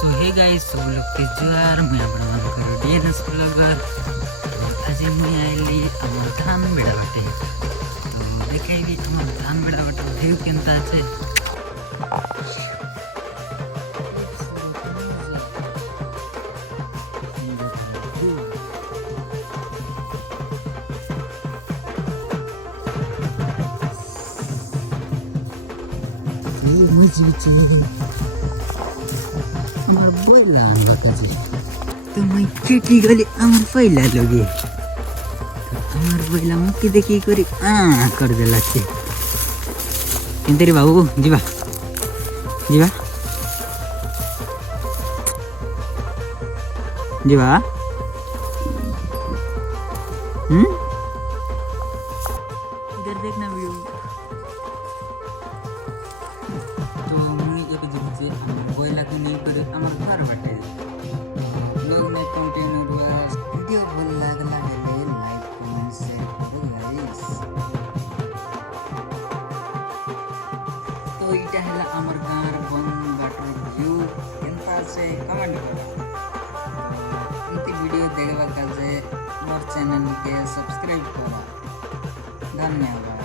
सो hey guys सब लोग के जुआर मैं आपन डीएनएस ब्लॉगर आज मुई आइली हमर धान बेड़ा बाटे तो देखाइबी हमर धान बेड़ा बाटे व्यू केनता আছে আমার বইলা আমার কাছে তো মই কেটি গলি আমার পয়লা লগে আমার বইলা মুখি দেখি করি कर देलाছে কিন্তু রে বাবু ଯିବା ଯିବା ଯିବା इधर देखना व्यू तो मुई एक जिबसे कोयला के नहीं करे हमर घर बाटे लोग ने कंटिन्यू बस वीडियो भल लागला ले लाइक कमेंट शेयर करो गाइस तो इटा हला हमर गार बन बाटर व्यू केनता से कमेंट करो इति वीडियो देखबा काजे मोर चैनल के सब्सक्राइब करो धन्यवाद।